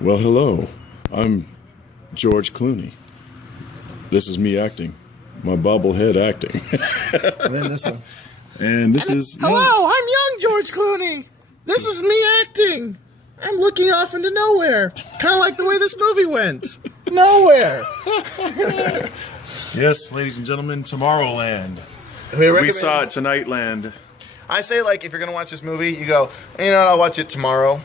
Well, hello. I'm George Clooney. This is me acting. My bobblehead acting. And then this one. And this is... Hello, I'm young George Clooney. This is me acting. I'm looking off into nowhere. Kind of like the way this movie went. Nowhere. Yes, ladies and gentlemen, Tomorrowland. We saw it tonight, land. I say, like, if you're going to watch this movie, you go, you know what, I'll watch it tomorrow.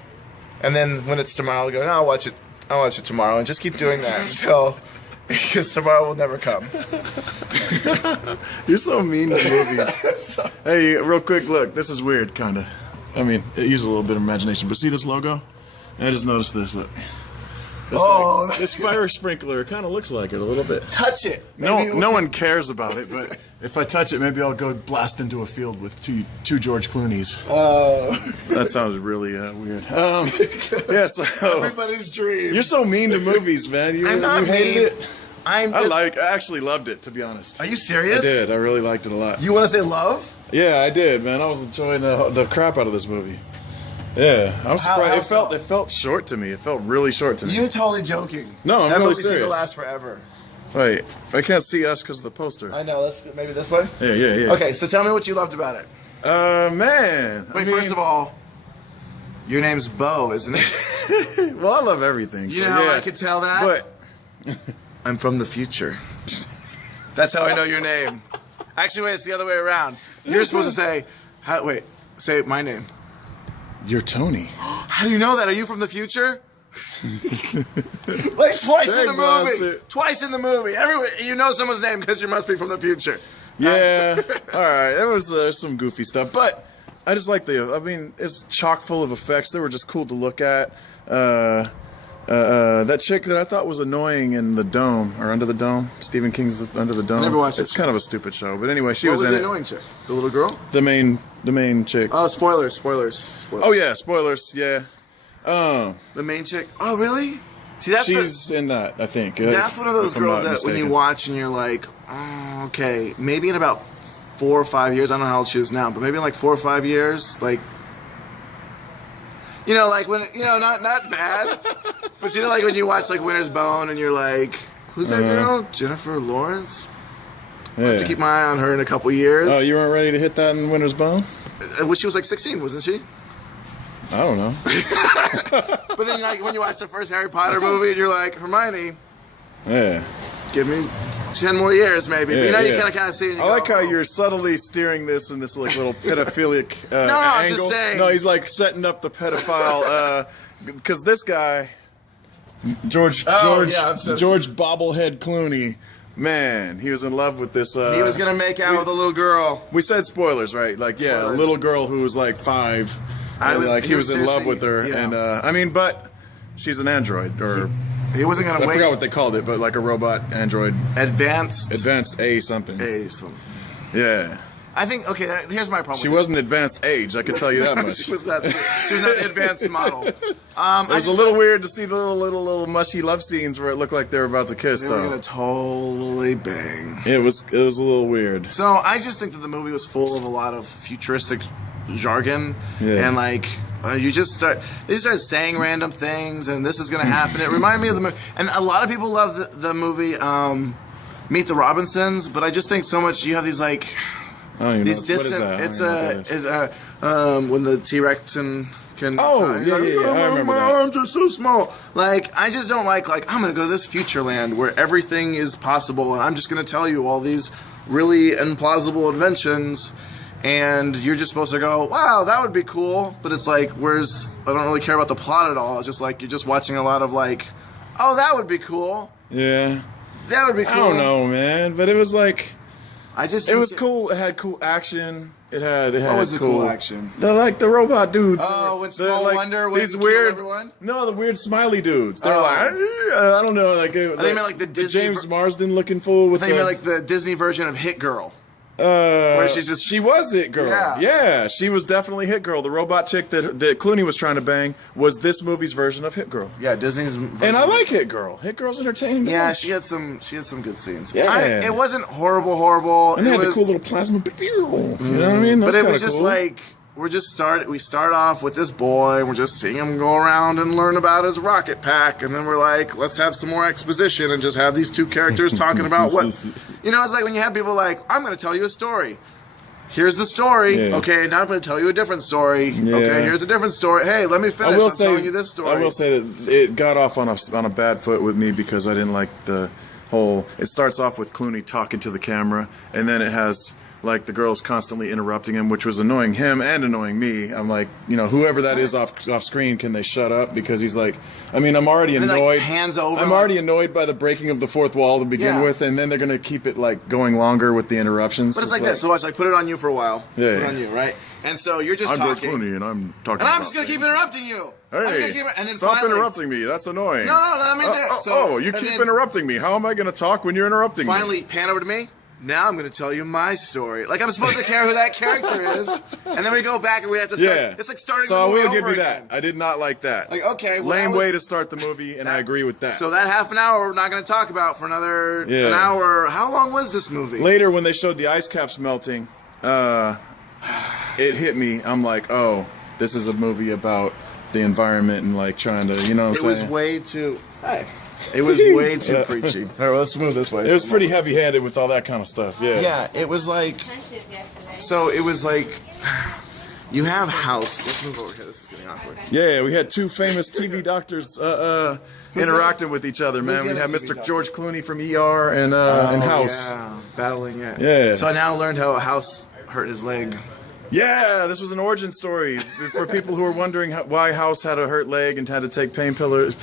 And then when it's tomorrow, you go, no, I'll watch it tomorrow. And just keep doing that until... Because tomorrow will never come. You're so mean to movies. Hey, real quick, look. This is weird, kind of. I mean, it uses a little bit of imagination. But see this logo? I just noticed this. Look. This fire sprinkler kind of looks like it a little bit. Touch it. No one cares about it, but if I touch it, maybe I'll go blast into a field with two George Clooney's. That sounds really weird. Yeah, so everybody's dream. You're so mean to movies, man. You hated it. I actually loved it, to be honest. Are you serious? I did. I really liked it a lot. You want to say love? Yeah, I did, man. I was enjoying the crap out of this movie. Yeah, I'm surprised. It felt short to me. It felt really short to me. You're totally joking. No, I'm really serious. That movie seemed to last forever. Wait, I can't see us because of the poster. I know. Maybe this way. Yeah. Okay, so tell me what you loved about it. Man. Wait, first of all, your name's Bo, isn't it? Well, I love everything. You know how I could tell that? But I'm from the future. That's how I know your name. Actually, wait, it's the other way around. You're supposed to say, say my name. You're Tony. How do you know that? Are you from the future? Like twice in the movie. Twice in the movie. Everyone, you know someone's name because you must be from the future. Yeah. All right. There was some goofy stuff, but I just like it's chock full of effects. They were just cool to look at. That chick that I thought was annoying in the Dome or Under the Dome, Stephen King's Under the Dome. I never watched it. It's kind of a stupid show, but anyway, she was in it. What was the annoying chick? The little girl? The main chick. Oh, spoilers. Oh yeah, spoilers. Yeah. The main chick. Oh really? See, she's in that. I think. That's one of those girls that when you watch and you're like, oh, okay, maybe in about 4 or 5 years. I don't know how old she is now, but maybe in like 4 or 5 years, like. You know, like when not bad, but you know, like when you watch like Winter's Bone and you're like, who's that girl? Jennifer Lawrence. Yeah. I have to keep my eye on her in a couple years. Oh, you weren't ready to hit that in Winter's Bone? She was like 16, wasn't she? I don't know. But then, like when you watch the first Harry Potter movie, and you're like, Hermione. Yeah. Give me 10 more years, maybe. Yeah, but you know, you kind of see it. I like how you're subtly steering this in this like little pedophilic no, angle. I'm just saying. No, he's like setting up the pedophile because this guy, George Bobblehead Clooney, man, he was in love with this. He was gonna make out with a little girl. We said spoilers, right? Like, yeah, a little girl who was like 5. He was in love with her, and but she's an android or. He wasn't gonna wait. I forgot what they called it, but like a robot android. Advanced A something. Yeah. I think here's my problem. She wasn't advanced age, I can tell you that much. She was not an advanced model. It was a little weird to see the little mushy love scenes where it looked like they were about to kiss. They were gonna totally bang. It was a little weird. So I just think that the movie was full of a lot of futuristic jargon and like. They just start saying random things, and this is going to happen. It reminded me of the movie, and a lot of people love the movie Meet the Robinsons, but I just think so much. You have these like these distant. It's when the T-Rex can. Oh yeah, I remember my arms are so small. Like I just don't like I'm going to go to this future land where everything is possible, and I'm just going to tell you all these really implausible inventions. And you're just supposed to go, wow, that would be cool. But it's like, I don't really care about the plot at all. It's just like, you're just watching a lot of like, oh, that would be cool. Yeah. That would be cool. I don't know, man. But it was like, it was cool. It had cool action. It had what was the cool action? The robot dudes. Oh, when Small Wonder went to kill everyone? No, the weird smiley dudes. They're like, I don't know. Like, I think you meant like the Disney. James Marsden looking fool with I think you meant like the Disney version of Hit Girl. Where she was Hit Girl. Yeah, she was definitely Hit Girl. The robot chick that Clooney was trying to bang was this movie's version of Hit Girl. Yeah, Disney's version. And I like Hit Girl. Hit Girl's entertaining. Yeah, she had some good scenes. Yeah. It wasn't horrible. And they had the cool little plasma. You know what I mean? But it was just cool. Like we start off with this boy, and we're just seeing him go around and learn about his rocket pack, and then we're like, let's have some more exposition and just have these two characters talking about what, you know, it's like when you have people like, I'm going to tell you a story. Here's the story. Yeah. Okay, now I'm going to tell you a different story. Yeah. Okay, here's a different story. Hey, let me finish. I'm telling you this story. I will say that it got off on a bad foot with me because I didn't like the whole. It starts off with Clooney talking to the camera, and then it has like the girls constantly interrupting him, which was annoying him and annoying me. I'm like, you know, whoever that is off screen, can they shut up? Because he's like, I mean, I'm already annoyed. Like, hands over. I'm already annoyed by the breaking of the fourth wall to begin with, and then they're gonna keep it like going longer with the interruptions. But it's like this. So watch, like, put it on you for a while. Yeah. Put it on you, right? And so you're just talking. I'm George Clooney, and I'm talking. And I'm just gonna keep interrupting you. Hey, stop interrupting me. That's annoying. No, let me say it. You keep interrupting me. How am I gonna talk when you're interrupting me? Finally, pan over to me. Now I'm going to tell you my story. Like, I'm supposed to care who that character is, and then we go back and we have to start. Yeah. It's like starting the movie over again. So I will give you that. I did not like that. Like, okay. Well, lame way to start the movie, and I agree with that. So that half an hour we're not going to talk about for another an hour. How long was this movie? Later, when they showed the ice caps melting, it hit me. I'm like, oh, this is a movie about the environment and, like, trying to, you know what I'm saying? It was way too... Hey. It was way too preachy. All right, let's move this way. It was pretty heavy-handed with all that kind of stuff, yeah. Yeah, it was like... So, it was like... You have House... Let's move over here. This is getting awkward. Yeah, we had two famous TV doctors interacting with each other, man. We had Mr. George Clooney from ER and House. Yeah, battling it. Yeah. So I now learned how House hurt his leg. Yeah, this was an origin story for people who are wondering why House had a hurt leg and had to take painkillers.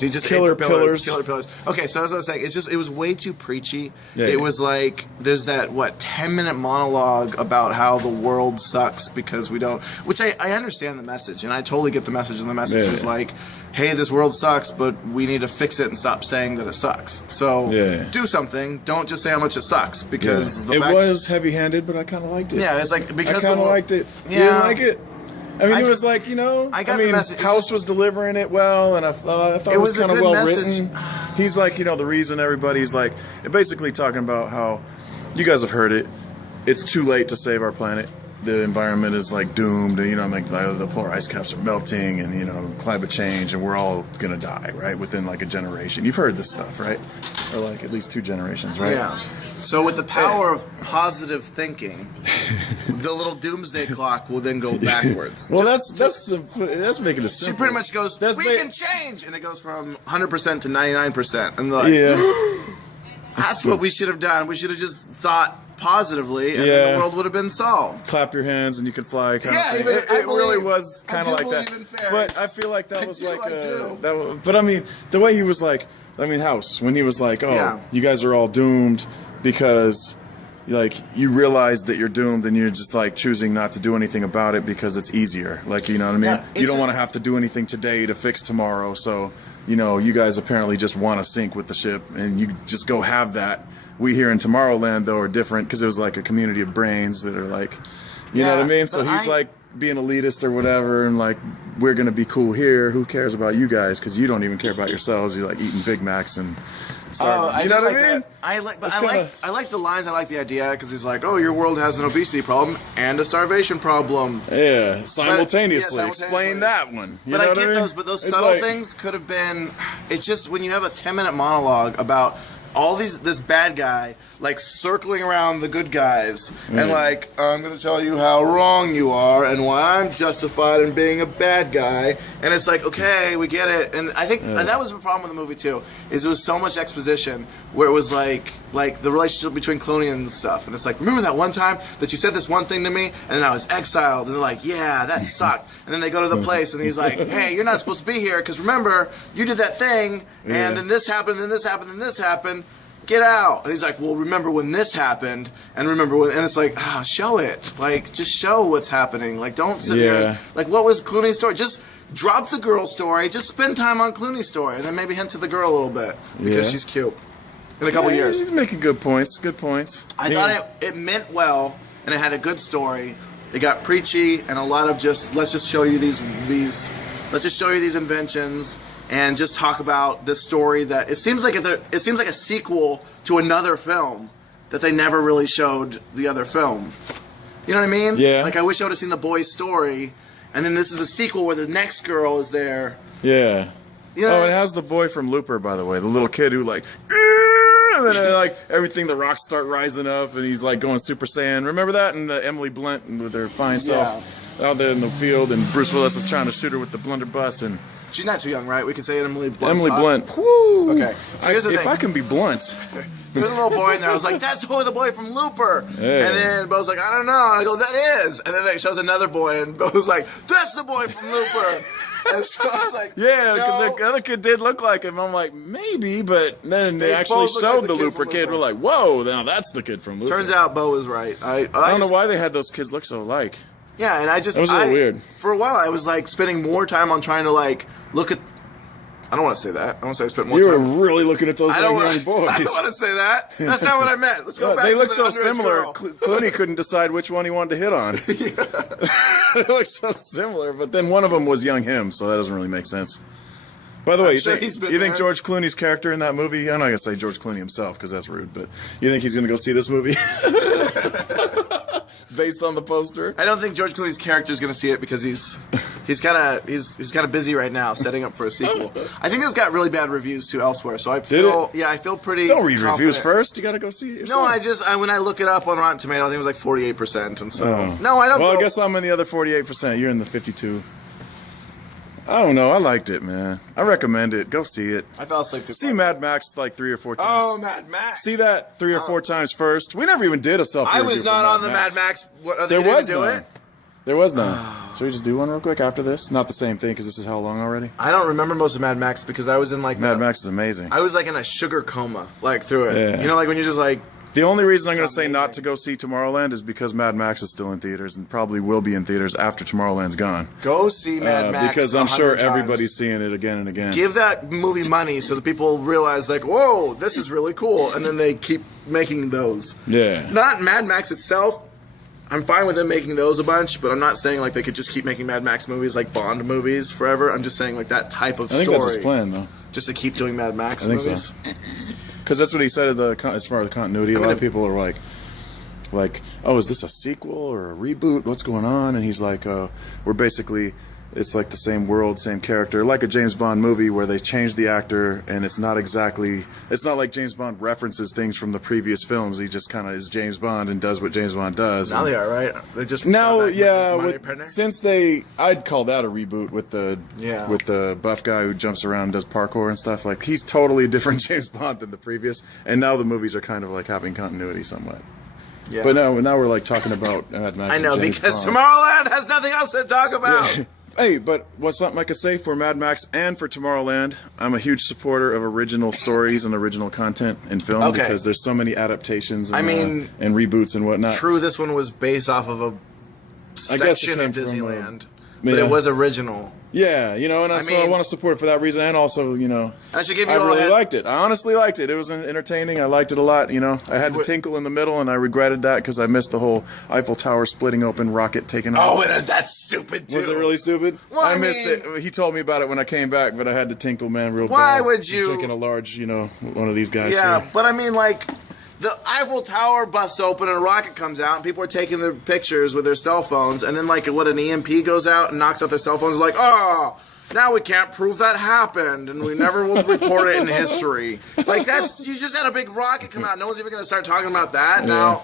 He just killer pillars. Okay, so as I was saying, it was way too preachy. Yeah, it was like there's that 10-minute monologue about how the world sucks because we don't. Which I understand the message, and I totally get the message. And the message is like, hey, this world sucks, but we need to fix it and stop saying that it sucks. So do something. Don't just say how much it sucks because it was heavy-handed, but I kind of liked it. Yeah, it's like because I kind of liked it. Yeah. You didn't like it? I mean, it was like, you know, I mean, House was delivering it well, and I thought it was kind of well written. He's like, you know, the reason everybody's like, basically talking about how you guys have heard it. It's too late to save our planet. The environment is like doomed, and, you know, like the polar ice caps are melting, and, you know, climate change, and we're all gonna die, right, within like a generation. You've heard this stuff, right? Or like at least 2 generations, right? Yeah. So with the power of positive thinking, the little doomsday clock will then go backwards. Well, that's making it simple. She pretty much goes, we can change, and it goes from 100% to 99%, and like, that's what we should have done. We should have just thought positively, and then the world would have been solved. Clap your hands and you can fly. Kind of thing. It really was kind of like that. But I feel like that was like but I mean, the way he was like, I mean, House, when he was like, oh, you guys are all doomed because, like, you realize that you're doomed and you're just like choosing not to do anything about it because it's easier. Like, you know what I mean? Yeah, you don't want to have to do anything today to fix tomorrow. So, you know, you guys apparently just want to sink with the ship, and you just go have that. We here in Tomorrowland, though, are different because it was like a community of brains that are like, you know what I mean? So he's like being elitist or whatever, and like, we're going to be cool here. Who cares about you guys? Because you don't even care about yourselves. You're like eating Big Macs and starving. You know what I mean? I like the lines. I like the idea because he's like, oh, your world has an obesity problem and a starvation problem. Yeah, simultaneously. Explain that one. But I get those. But those subtle things could have been. It's just when you have a 10-minute monologue about all this bad guy like circling around the good guys and like, I'm gonna tell you how wrong you are and why I'm justified in being a bad guy, and it's like, okay, we get it. And I think and that was the problem with the movie too, is it was so much exposition where it was like the relationship between Clooney and stuff, and it's like, remember that one time that you said this one thing to me and then I was exiled, and they're like, yeah, that sucked. And then they go to the place and he's like, hey, you're not supposed to be here because remember you did that thing and then this happened and this happened and this happened. Get out. And he's like, well, remember when this happened, and remember when, and it's like, show it. Like, just show what's happening. Like, don't sit there. Like, what was Clooney's story? Just drop the girl story. Just spend time on Clooney's story, and then maybe hint to the girl a little bit because she's cute. In a couple years. He's making good points. Good points. I thought it meant well, and it had a good story. It got preachy, and a lot of just let's just show you these inventions. And just talk about this story that it seems like a sequel to another film that they never really showed the other film. You know what I mean? Yeah. Like, I wish I would have seen the boy's story, and then this is a sequel where the next girl is there. Yeah. You know, it has the boy from Looper, by the way, the little kid who like, and then like everything, the rocks start rising up, and he's like going Super Saiyan. Remember that? And Emily Blunt with her fine self out there in the field, and Bruce Willis is trying to shoot her with the blunderbuss, and she's not too young, right? We can say Emily Blunt. Emily Blunt. Woo! Okay. So here's the if thing. I can be blunt. There's a little boy in there. I was like, that's totally the boy from Looper. Yeah. And then Bo's like, I don't know. And I go, that is. And then it shows another boy, and Bo's like, that's the boy from Looper. And so I was like, yeah, because the other kid did look like him. I'm like, maybe, but then they actually showed the Looper kid. We're like, whoa, now that's the kid from Looper. Turns out Bo was right. I don't know why they had those kids look so alike. Yeah, and I just... That was a little weird. For a while, I was like spending more time on trying to like look at... I don't want to say that. I want to say I spent more time... You were really looking at those young boys. I don't want to say that. That's not what I meant. Let's go back they to look the so underage similar. girl. Clooney couldn't decide which one he wanted to hit on. They look so similar, but then one of them was young him, so that doesn't really make sense. By the way, you think George Clooney's character in that movie, I'm not going to say George Clooney himself because that's rude, but you think he's going to go see this movie? Based on the poster? I don't think George Clooney's character is going to see it because he's kind of busy right now setting up for a sequel. I think it's got really bad reviews too elsewhere, so I feel pretty. Don't read confident. reviews first. You got to go see it yourself. No, when I look it up on Rotten Tomatoes, I think it was like 48%, and so no, I don't. Well, I guess I'm in the other 48%. You're in the 52%. I don't know. I liked it, man. I recommend it. Go see it. I fell asleep. See Mad Max like 3 or 4 times. Oh, Mad Max. See that 3 or 4 times first. We never even did a selfie. I was not on the Mad Max. What, are they there was do none. it? There was none. Should we just do one real quick after this? Not the same thing because this is how long already? I don't remember most of Mad Max because I was in like... Mad Max is amazing. I was like in a sugar coma, like through it. Yeah. You know, like when you're just like... The only reason I'm going to say not to go see Tomorrowland is because Mad Max is still in theaters and probably will be in theaters after Tomorrowland's gone. Go see Mad Max because I'm sure times. everybody's seeing it again and again. Give that movie money so that people realize, like, whoa, this is really cool, and then they keep making those. Yeah. Not Mad Max itself. I'm fine with them making those a bunch, but I'm not saying like they could just keep making Mad Max movies like Bond movies forever. I'm just saying like that type of story. I think that's his plan, though. Just to keep doing Mad Max movies. So. Because that's what he said as far as continuity. A lot of people are like, oh, is this a sequel or a reboot? What's going on? And he's like, we're basically, it's like the same world, same character, like a James Bond movie where they change the actor, and it's not like James Bond references things from the previous films. He just kind of is James Bond and does what James Bond does. Now they are, right? They just I'd call that a reboot with the buff guy who jumps around and does parkour and stuff. Like, he's totally a different James Bond than the previous, and now the movies are kind of like having continuity somewhat. Yeah. But now we're like talking about Mad Max. I know, because Tomorrowland has nothing else to talk about. Yeah. Hey, but what's something I could say for Mad Max and for Tomorrowland? I'm a huge supporter of original stories and original content in film because there's so many adaptations and, and reboots and whatnot. True, this one was based off of a section of Disneyland, but it was original. Yeah, you know, and I want to support it for that reason, and also, you know, I really liked it. I honestly liked it. It was entertaining. I liked it a lot. You know, I had to tinkle in the middle, and I regretted that because I missed the whole Eiffel Tower splitting open, rocket taking off. Oh, that's stupid too. Was it really stupid? Well, I missed it. He told me about it when I came back, but I had to tinkle, man, real bad. Why would you? Drinking a large, you know, one of these guys. Yeah, here. but I mean, like, the Eiffel Tower busts open and a rocket comes out, and people are taking their pictures with their cell phones, and then, like, an EMP goes out and knocks out their cell phones, like, oh, now we can't prove that happened, and we never will report it in history. Like, you just had a big rocket come out. No one's even going to start talking about that now.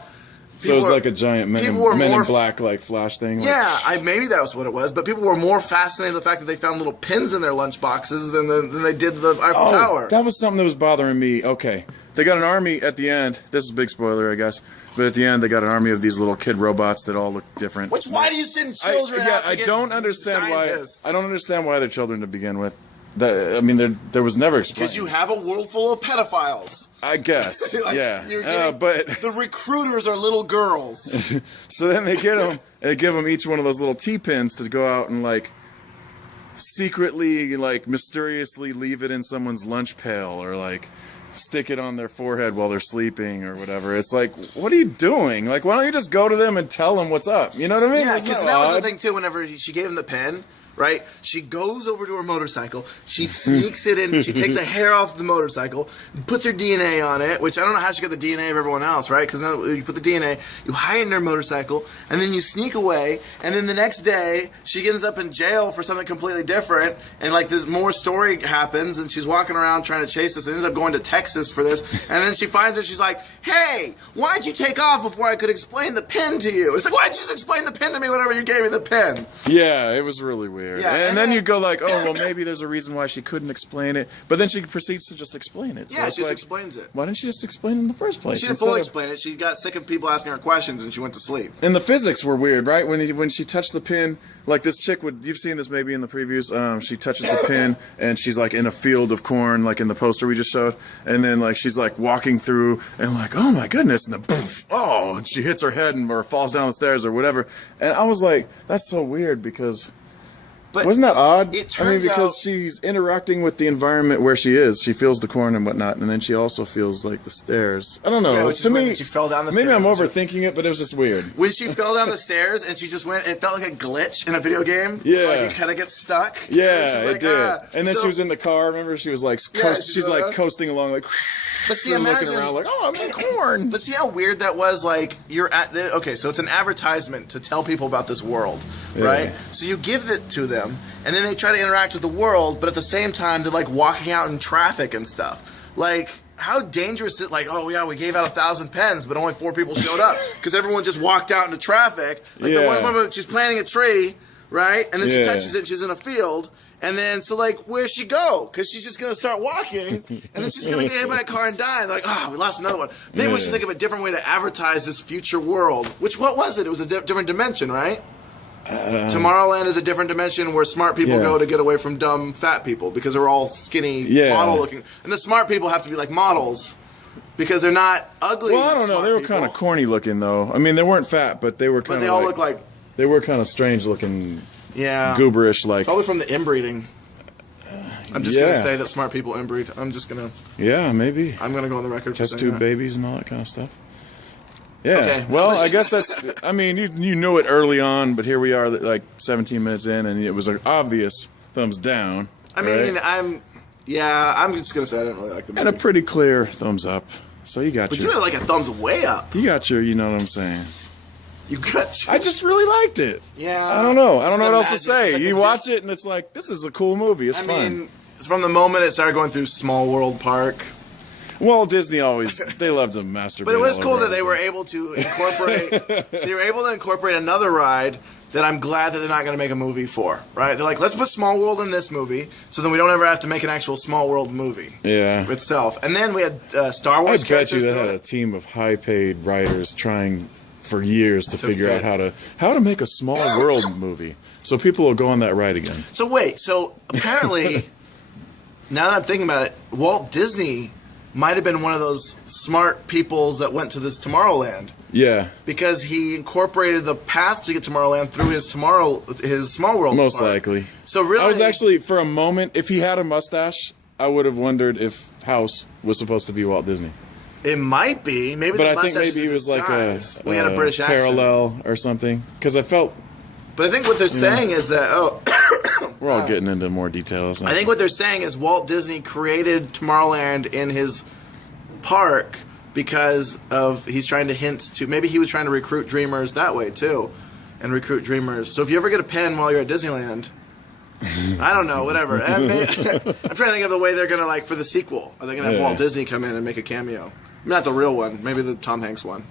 So it's like a giant Men in Black like flash thing. Yeah, maybe that was what it was. But people were more fascinated with the fact that they found little pins in their lunch boxes than they did the Eiffel Tower. That was something that was bothering me. Okay, they got an army at the end. This is a big spoiler, I guess. But at the end, they got an army of these little kid robots that all look different. Why do you send children out to get don't understand scientists? I don't understand why they're children to begin with. I mean, there was never explained. Because you have a world full of pedophiles. I guess, yeah. But the recruiters are little girls. So then they give them each one of those little T-pins to go out and like secretly, like mysteriously leave it in someone's lunch pail or like stick it on their forehead while they're sleeping or whatever. It's like, what are you doing? Like, why don't you just go to them and tell them what's up? You know what I mean? Yeah, because that was the thing too. Whenever she gave him the pen. right? She goes over to her motorcycle. She sneaks it in. She takes a hair off the motorcycle, puts her DNA on it, which I don't know how she got the DNA of everyone else, right? Because you put the DNA, you hide in her motorcycle, and then you sneak away. And then the next day, she ends up in jail for something completely different. And like this more story happens, and she's walking around trying to chase this, and ends up going to Texas for this. And then she finds it. She's like, "Hey, why'd you take off before I could explain the pin to you?" It's like, why'd you just explain the pin to me whenever you gave me the pin? Yeah, it was really weird. Yeah, and then you go like, oh, well, maybe there's a reason why she couldn't explain it. But then she proceeds to just explain it. So Yeah, it's she just like, explains it. Why didn't she just explain it in the first place? She didn't fully explain it. She got sick of people asking her questions, and she went to sleep. And the physics were weird, right? When she touched the pin, like this chick would, you've seen this maybe in the previews, she touches the pin, and she's like in a field of corn, like in the poster we just showed, and then like she's like walking through, and like, oh my goodness, and then poof, oh, and she hits her head or falls down the stairs or whatever. And I was like, that's so weird because... But wasn't that odd? It turns because she's interacting with the environment where she is. She feels the corn and whatnot, and then she also feels like the stairs. I don't know. Yeah, to me, she fell down the stairs. Maybe I'm overthinking it, but it was just weird. When she fell down the stairs and she just went, it felt like a glitch in a video game. Yeah, like you kind of get stuck. Yeah, like, it did. And then she was in the car. Remember, she was like, she's like coasting along, like. But see, imagine looking around like, oh, I'm in corn. But see how weird that was. Like you're at the so it's an advertisement to tell people about this world, right? So you give it to them, and then they try to interact with the world, but at the same time they're like walking out in traffic and stuff. Like how dangerous is it? Like, oh yeah, we gave out 1,000 pens, but only 4 people showed up because everyone just walked out into traffic. Like the one woman, she's planting a tree, right? And then she touches it, and she's in a field. And then, so like, where's she go? Because she's just going to start walking, and then she's going to get hit by a car and die. And like, we lost another one. Maybe we should think of a different way to advertise this future world. What was it? It was a different dimension, right? Tomorrowland is a different dimension where smart people go to get away from dumb fat people because they're all skinny, model-looking. And the smart people have to be like models because they're not ugly. Well, I don't know. They were kind of corny looking, though. I mean, they weren't fat, but they were kind of But they all look like... They were kind of strange looking... Yeah. Gooberish, like... Probably from the inbreeding. I'm just going to say that smart people inbreed. I'm just going to... Yeah, maybe. I'm going to go on the record Test for saying tube that. babies and all that kind of stuff. Yeah. Okay. Well, I guess that's... I mean, you knew it early on, but here we are like 17 minutes in, and it was an obvious thumbs down. I mean, I'm just going to say I didn't really like the movie. And a pretty clear thumbs up. So you got But you had like a thumbs way up. You got your, you know what I'm saying. I just really liked it. Yeah. I don't know. I don't know what else to say. Like you watch it and it's like, this is a cool movie. It's fun. I mean, from the moment it started going through Small World Park. Well, Disney always, they love to masturbate. But it was cool that they were able to incorporate another ride that I'm glad that they're not going to make a movie for, right? They're like, let's put Small World in this movie so then we don't ever have to make an actual Small World movie itself. And then we had Star Wars characters. I bet you they had a team of high-paid writers trying for years to figure out how to make a Small World movie so people will go on that ride again. So wait, so apparently, now that I'm thinking about it, Walt Disney might have been one of those smart peoples that went to this Tomorrowland. Yeah. Because he incorporated the path to get Tomorrowland through his Small World Most park. likely. So really, I was actually, for a moment, if he had a mustache, I would have wondered if House was supposed to be Walt Disney. It might be. Maybe but the I think mustache maybe he was like we had a British parallel accent. or something. Because I felt... But I think what they're saying is that... we're all getting into more details. I think what they're saying is Walt Disney created Tomorrowland in his park because of... He's trying to hint to... Maybe he was trying to recruit dreamers that way, too. And recruit dreamers. So if you ever get a pen while you're at Disneyland... I don't know, whatever. I'm trying to think of the way they're going to, like, for the sequel. Are they going to have Walt Disney come in and make a cameo? Not the real one. Maybe the Tom Hanks one.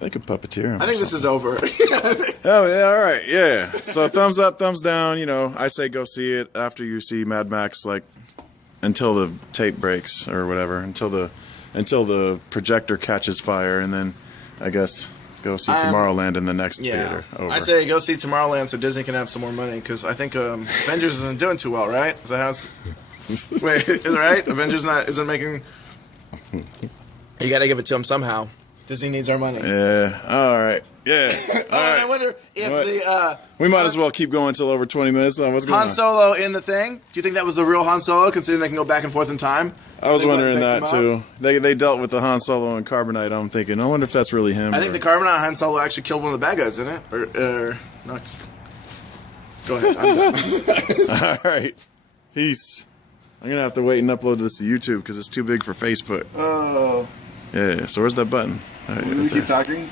They could puppeteer him. I think this is over. Oh, yeah, all right, yeah. So thumbs up, thumbs down. You know, I say go see it after you see Mad Max, like, until the tape breaks or whatever, until the projector catches fire, and then I guess go see Tomorrowland in the next theater. Over. I say go see Tomorrowland so Disney can have some more money, because I think Avengers isn't doing too well, right? Is that how it's... Wait, is it right? Avengers isn't making... You got to give it to them somehow. Disney needs our money. Yeah. All right. Yeah. All right. I wonder if we might as well keep going until over 20 minutes. What's going on? Han Solo in the thing? Do you think that was the real Han Solo, considering they can go back and forth in time? I was wondering that too. They dealt with the Han Solo and Carbonite. I'm thinking, I wonder if that's really him. I think the Carbonite Han Solo actually killed one of the bad guys, didn't it? Or not? Go ahead. I'm done. All right. Peace. I'm gonna have to wait and upload this to YouTube because it's too big for Facebook. Oh. Yeah. So where's that button? All right, Will we keep talking?